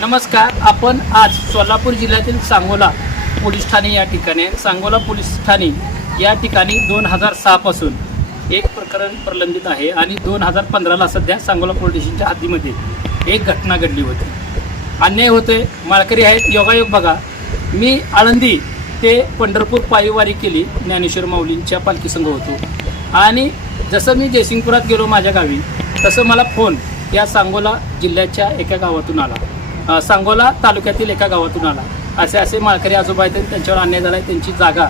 नमस्कार. आपण आज सोलापूर जिल्ह्यातील सांगोला पोलीस ठाणे या ठिकाणी सांगोला पोलीस ठाणे या ठिकाणी 2006 पासून एक प्रकरण प्रलंबित आहे आणि 2015ला सध्या सांगोला पोलीस स्टेशनच्या हद्दीमध्ये एक घटना घडली होती. अन्याय होतोय, माळकरी आहेत. योगायोग बघा, मी आळंदी ते पंढरपूर पायीवारी केली, ज्ञानेश्वर माऊलींच्या पालखी संघ होतो आणि जसं मी जयसिंगपुरात गेलो माझ्या गावी, तसं मला फोन या सांगोला जिल्ह्याच्या एका गावातून आला, सांगोला तालुक्यातील एका गावातून आला. असे माळकरी आजोबा आहेत, त्यांच्यावर अन्याय झाला आहे. त्यांची जागा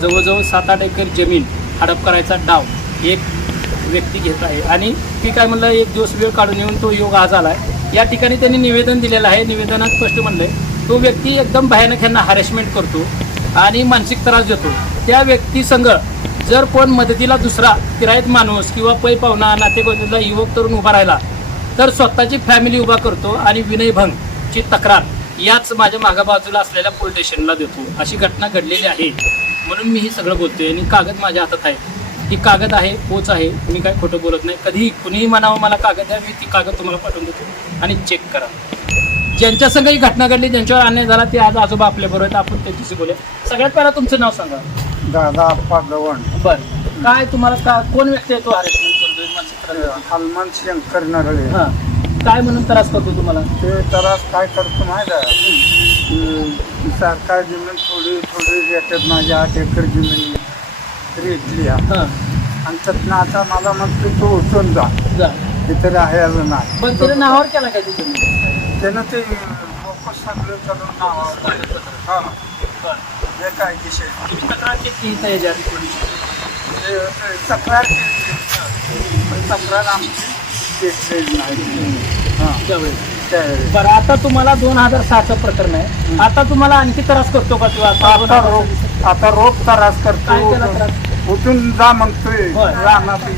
जवळजवळ 7-8 एकर जमीन हडप करायचा डाव एक व्यक्ती घेत आहे आणि ती काय म्हणलं, एक दिवस वेळ काढून येऊन तो योग आज आला आहे. या ठिकाणी त्यांनी निवेदन दिलेलं आहे. निवेदनात स्पष्ट म्हणलं आहे, तो व्यक्ती एकदम भयानक यांना हॅरेसमेंट करतो आणि मानसिक त्रास देतो. त्या व्यक्तीसंग जर कोण मदतीला दुसरा किरायत माणूस किंवा पै पाहुणा नातेवाईकाचा युवक तरुण उभा राहिला तर स्वतःची फॅमिली उभा करतो आणि विनयभंगची तक्रार याच माझ्या मागा बाजूला असलेल्या पोलीस स्टेशनला देतो. अशी घटना घडलेली आहे. म्हणून मी हे सगळं बोलतोय आणि कागद माझ्या हातात आहे. ही कागद आहे, पोच आहे. मी काय खोटं बोलत नाही. कधीही कुणीही म्हणावं मला कागद द्या, मी ती कागद तुम्हाला पाठवून देतो आणि चेक करा. ज्यांच्या संग ही घटना घडली, ज्यांच्यावर अन्याय झाला, ते आज आजोबा आपल्याबरोबर आहेत. आपण त्यांच्याशी बोलूया. सगळ्यात पहिला तुमचं नाव सांगा. दादा अप्पा गवण. बरं, काय तुम्हाला कोण व्यक्ती आहे तो हॅरेसमेंट करतोय, मानसिक त्रास? हनुमान शंकर नरळे. हां, काय म्हणून त्रास करतो तुम्हाला? ते त्रास काय करतो माहीत आहे, सरकार जमीन थोडी रेटत माझ्या 8 एकर जमीन रेटली आहे. हां, आणि त्यातनं आता मला म्हणतो तो उचलून जा, तिथे राहायला नाही. पण त्यानं नावावर केला काय तुम्ही? त्यानं ते लोक सगळे करून नावावर. हां, हे काय विषय तुम्ही तक्रार केली इथं याच्यात पोलीस? तक्रार केली, पण तक्रार आमची घेतलेली नाही. हां, त्यावेळेस. बरं, आता तुम्हाला 2006चं प्रकरण आहे. आता तुम्हाला आणखी त्रास करतो का किंवा आता रोग त्रास काय केला करतो, त्रास? उठून जा म्हणतोय होय. रानात.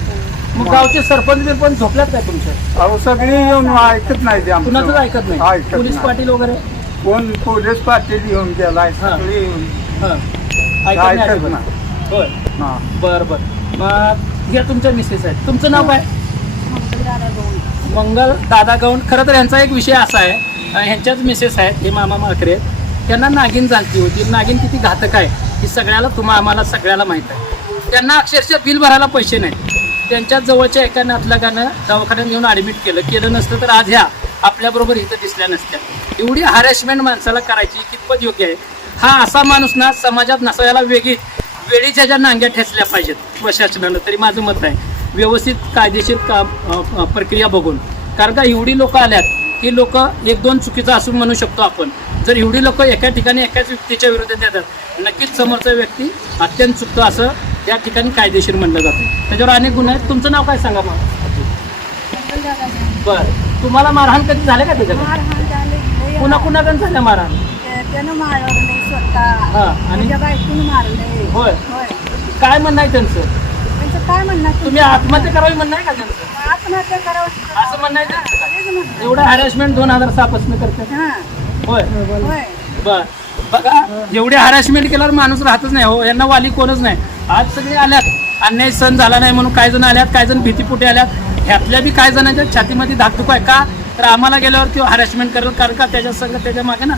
मग गावचे सरपंच पण झोपल्यात काय तुमच्या? अहो सगळी येऊन ऐकत नाही ते आमचं. कुणाचंच ऐकत नाही? ऐकत पोलीस नाही. पाटील वगैरे कोण पोलीस पाटील येऊन गेलाय, सगळी येऊन हां, ऐकत नाही. होय. हां, बरं बरं. मग या तुमच्या मिसेस आहेत. तुमचं नाव काय? मंगल दादा गौंड. खरं तर यांचा एक विषय असा आहे, ह्यांच्याच मिसेस आहेत, हे मामा माळकरी आहेत. त्यांना नागिन झालती होती. नागिन किती घातक आहे ही सगळ्याला आम्हाला सगळ्याला माहीत आहे. त्यांना अक्षरशः बिल भरायला पैसे नाहीत. त्यांच्या जवळच्या एका नातलगानं दवाखान्यात घेऊन ॲडमिट केलं नसतं तर आज ह्या आपल्याबरोबर इथं दिसल्या नसत्या. एवढी हॅरेसमेंट माणसाला करायची कितपत योग्य आहे? हा असा माणूस ना समाजात नसायला वेळीच्या ज्या नांग्या ठेचल्या पाहिजेत प्रशासनानं, तरी माझं मत आहे. व्यवस्थित कायदेशीर प्रक्रिया बघून. कारण का एवढी लोक आल्यात की लोक 1-2 चुकीचं असून म्हणू शकतो आपण. जर एवढी लोक एका ठिकाणी एकाच व्यक्तीच्या विरोधात येतात, नक्कीच समोरचा व्यक्ती अत्यंत चुकतो असं त्या ठिकाणी कायदेशीर म्हणलं जातं. त्याच्यावर अनेक गुन्हे आहेत. तुमचं नाव काय सांगा मग? बरं, तुम्हाला मारहाण कधी झालं का त्याच्याकडे? कुणाकडून झालं मारहाण? हां, आणि होय, काय म्हणणं आहे त्यांचं? काय म्हणणार तुम्ही आत्महत्या करावी म्हणणं आहे का त्यांचं? आत्महत्या करावं असं म्हणणं आहे त्यांचं? एवढं हॅरेसमेंट 2006 पासून करते? होय. बर, बघा, एवढे हॅरेसमेंट केल्यावर माणूस राहतच नाही हो. यांना वाली कोणच नाही. आज सगळे आल्यात, अन्याय सहन झाला नाही म्हणून काही जण आल्यात, काही जण भीतीपोटी आल्यात. ह्यातल्या बी काही जणांच्या छातीमध्ये धाकधूक आहे का, तर आम्हाला गेल्यावर किंवा हॅरेसमेंट करत. कारण का त्याच्या संग त्याच्या मागे ना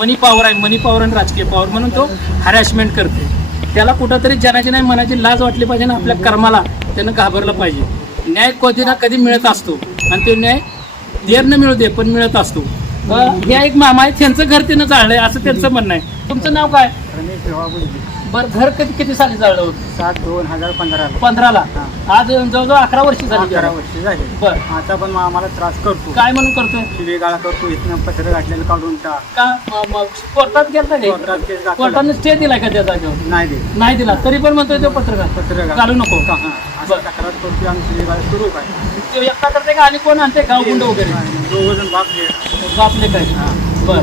मनी पॉवर आहे, मनी पॉवर आणि राजकीय पॉवर, म्हणून तो हॅरेसमेंट करते. त्याला कुठंतरी जनाची नाही मनाची लाज वाटली पाहिजे ना, आपल्या कर्माला त्यानं घाबरलं पाहिजे. न्याय कधी ना कधी मिळत असतो आणि ते न्याय देर न मिळू दे पण मिळत असतो. हे एक मामा आहे, त्यांचं घर तिनं जाळलंय असं त्यांचं म्हणणं आहे. तुमचं नाव काय? बरं, घर किती साली जाळलं होतं? 2015ला. आज जवळजवळ 11 वर्ष झाली. 11 वर्ष झाली. बरं, आता पण आम्हाला त्रास करतो. काय म्हणून करतोय? शिवेगाळा करतो, इथनं पत्र घातलेलं काढून टाक. का कोर्टात गेलता कोर्टात केस का? दाखल. कोर्टाने स्टे दिलाय का त्या जागेवर? नाही दिला, तरी पण म्हणतोय तो पत्रकार घालू नको. असं तक्रार करतो आम्ही. शिवेगाळा सुरू काय तो एकटा करते का आणि कोण आणते गाव गुंड वगैरे? 2 जण बापले काय? बरं,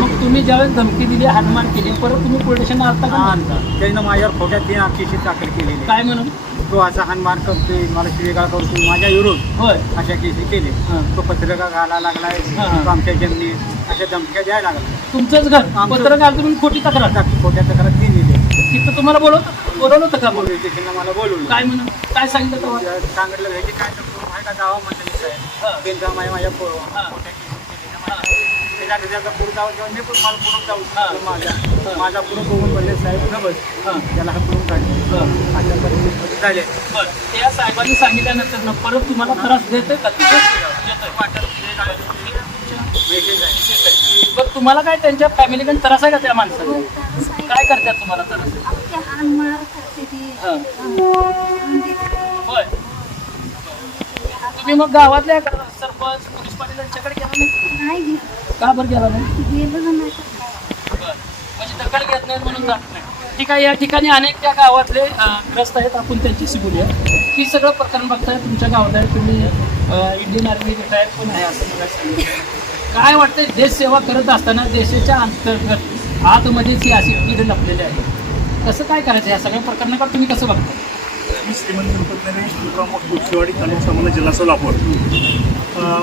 मग तुम्ही ज्यावेळेस धमकी दिली, हाणमार केली, परत तुम्ही पोलीस स्टेशनला आलता का? त्यानं माझ्यावर खोट्यात 3 केशी दाखल केलेली. काय म्हणून? तो असा हाणमार करतोय, मला शिवेगाळ करतोय, माझ्या विरोध होय. अशा केसी केले. हां. तो पत्रकार घालायला लागलाय, हां. तो आमच्या जमिनीत अशा धमक्या द्यायला लागला. तुमचंच घर पत्रकार तुम्ही खोटी तक्रार खोट्या तक्रार दिली. तिथं तुम्हाला बोलवलं होतं का? पोलीस स्टेशनला मला बोलवलं. काय म्हणून काय सांगितलं तेव्हा? सांगितलं ह्याची काय एका गावामध्ये हा. साहेब बेंगाम आहे माझ्या त्याच्या पुढे जाऊ जेव्हा मी पण मला पुढे जाऊ माझा पुढे बघून बोलले साहेब न बस त्याला हाकलून काढले अशा परिस्थिती झाले. बरं त्या साहेबांनी सांगितल्यानंतर ना परत तुम्हाला त्रास देतोय का? बरं तुम्हाला काय त्यांच्या फॅमिलीकडे त्रास आहे का त्या माणसाला? काय करतात तुम्हाला त्रास? हां. होय. तुम्ही मग गावातल्या सरपंच पोलीस पाटील यांच्याकडे गेला नाही? का बरं गेला नाही? बरं म्हणजे दखल घेत नाहीत म्हणून जात नाही. ठीक आहे. या ठिकाणी अनेक त्या गावातले ग्रस्त आहेत, आपण त्यांच्याशी बोलूया. ही सगळं प्रकरण बघताय तुमच्या गावात आहे, तुम्ही इंडियन आर्मी रिटायर पण आहे असं मला सांगितलं. काय वाटतंय देश सेवा करत असताना देशाच्या अंतर्गत आतमध्येच ही अशी कीड लपलेली आहे, कसं काय करायचं या सगळ्या प्रकरणाकडे तुम्ही कसं बघता? मी श्रीमंत गणपत नरेश मुक्काम कुर्शीवाडी तालुका सांगोला जिल्हा सोलापूर.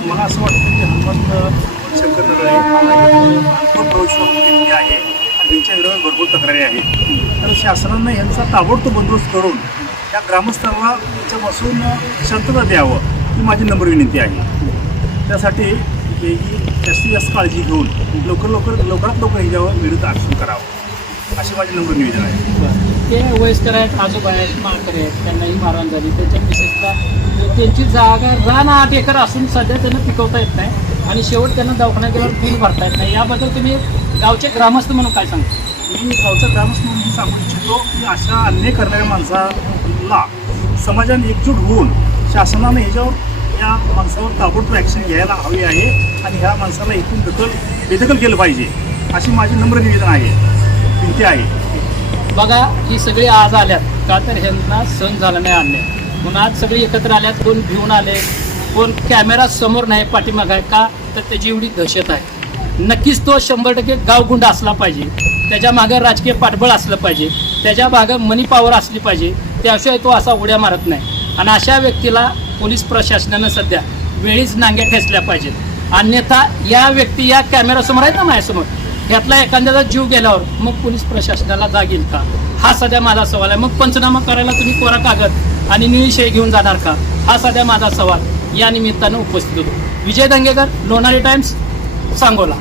मला असं वाटतं की हनुमंत शंकर नरळे खूप भविष्यवाणी व्यक्ती आहे आणि त्यांच्या विरोधात भरपूर तक्रारी आहेत. तर शासनानं यांचा ताबडतोब बंदोबस्त करून त्या ग्रामस्थांना याच्यापासून शांतता द्यावं ही माझी नम्र विनंती आहे. त्यासाठी जास्तीत जास्त काळजी घेऊन लवकरात लवकर ह्याच्यावर विरुद्ध ॲक्शन करावं अशी माझी नम्र निवेदन आहे. ते वयस्कर आहेत, आजोबा आहेत, माळकरी आहेत, त्यांनाही मारहाण झाली. त्याच्या विशेषतः त्यांची जागा रान 8 एकर असून सध्या त्यांना पिकवता येत नाही आणि शेवट त्यांना दवाखान्यात गेल्यावर बिल भरता येत नाही. याबद्दल तुम्ही गावचे ग्रामस्थ म्हणून काय सांगता? मी गावचा ग्रामस्थ म्हणून सांगू इच्छितो की अशा अन्याय करणाऱ्या माणसाला समाजाने एकजूट होऊन शासनाने ह्याच्यावर या माणसावर ताबडतोब ॲक्शन घ्यायला हवी आहे आणि ह्या माणसाला इथून बेदखल केलं पाहिजे अशी माझी नम्र निवेदन आहे, विनंती आहे. बघा ही सगळी आज आल्यात का तर ह्यांना सण झाला नाही आणले म्हणून आज सगळे एकत्र आल्यात. कोण भिवून आले, कोण कॅमेरा समोर नाही पाठीमाग आहे का तर त्याची एवढी दहशत आहे. नक्कीच तो 100% गावगुंड असला पाहिजे, त्याच्या मागं राजकीय पाठबळ असलं पाहिजे, त्याच्या मागं मनी पॉवर असली पाहिजे, त्याशिवाय तो असा उड्या मारत नाही. आणि अशा व्यक्तीला पोलीस प्रशासनानं सध्या वेळीच नांग्या ठेचल्या पाहिजेत. अन्यथा या व्यक्ती या कॅमेरासमोर आहेत ना माझ्यासमोर, ह्यातला एखाद्याचा जीव गेल्यावर मग पोलीस प्रशासनाला जाग येईल का हा सध्या माझा सवाल आहे. मग पंचनामा करायला तुम्ही कोरा कागद आणि निळी शाई घेऊन जाणार का हा सध्या माझा सवाल या निमित्तानं उपस्थित होतो. विजय दंगेकर, लोणारी टाइम्स, सांगोला.